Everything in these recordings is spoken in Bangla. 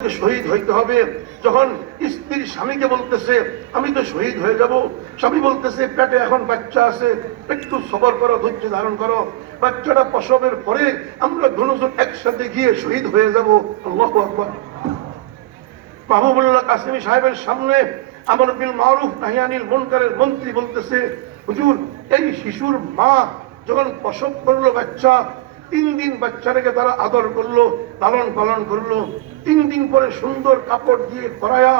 শহীদ হইতে হবে। যখন স্ত্রী স্বামীকে বলতেছে আমি তো শহীদ হয়ে যাব, স্বামী বলতেছে পেটে এখন বাচ্চা আছে, একটু সবর করো, ধৈর্য ধারণ করো, বাচ্চাটা প্রসবের পরে আমরা দুজন একসাথে গিয়ে শহীদ হয়ে যাব। আল্লাহু আকবার। মাহবুবুল্লাহ কাসেমি সাহেবের সামনে আমর বিল মারুফ নাহি আনিল মুনকারের মন্ত্রী বলতেছে, হুজুর এই শিশুর মা যখন প্রসব করলো বাচ্চা, 3 দিন বাচ্চাটাকে তারা আদর করলো, লালন পালন করলো, 3 দিন পরে সুন্দর কাপড় দিয়ে পরায়া,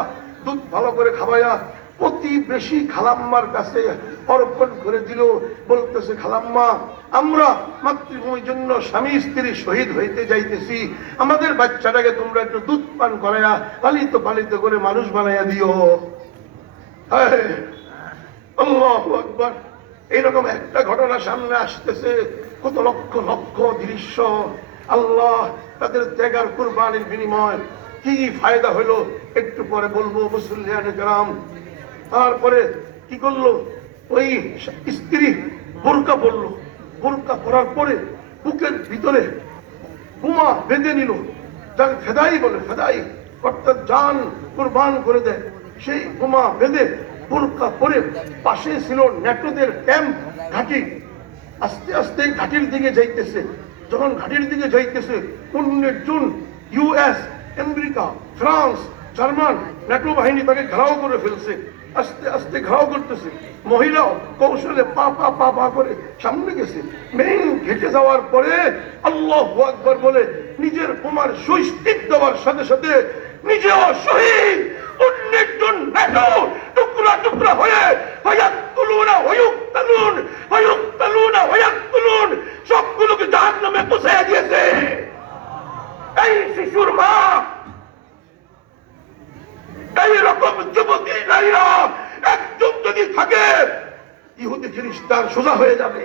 দুধ ভালো করে খাওয়ায়া প্রতিবেশী খালাম্মার কাছে অর্পণ করে দিল। বলতেছে, খালাম্মা আমরা মাতৃভূমির জন্য স্বামী স্ত্রী শহীদ হইতে যাইতেছি, আমাদের বাচ্চাটাকে তোমরা একটু দুধ পান করায়া পালিত পালিত করে মানুষ বানাইয়া দিও। আল্লাহু আকবার। এইরকম একটা ঘটনা সামনে আসতেছে, কত লক্ষ লক্ষ দৃশ্য। আল্লাহ তাদের ত্যাগার কুরবানির বিনিময় কি ফায়দা হলো একটু পরে বলবো মুসল্লিয়ানে কেরাম। তারপরে কি করলো, ওই স্ত্রী বোরকা পরলো, বোরকা পরার পরে বুকের ভিতরে বোমা বেঁধে নিল, যাকে ফেদাই বলে, ফেদাই অর্থাৎ জান কুরবান করে দেয়, সেই বোমা বেঁধে বোরকা পরে পাশে ছিল ন্যাটোদের ক্যাম্প ঘাঁটি, আস্তে আস্তে ঘাঁটির দিকে যাইতেছে। যখন ঘাঁটির দিকে যাইতেছে 19 June US, America, France, German NATO বাহিনী তাকে ঘেরাও করে ফেলছে, আস্তে আস্তে ঘেরাও করতেছে। মহিলাও কৌশলে পা পা পা পা করে সামনে গেছে। মেইন ঘেটে যাওয়ার পরে আল্লাহু আকবার বলে নিজের বোমার সুইস্টিক দেওয়ার সাথে সাথে নিজেও শহীদ। 19 জন ন্যাটো টুকরা টুকরা হয়ে ওয়ায়াকতুলুনা ওয়ায়ুকতালুন ওয়ায়ুকতালুনা ওয়ায়াকতুলুন সবগুলোকে জাহান্নামে পৌঁছে দিয়েছে। এই শিশুর মা, এই রকম যুবতী নারীরা একজন যদি থাকে ইহুদি খ্রিস্টান সোজা হয়ে যাবে।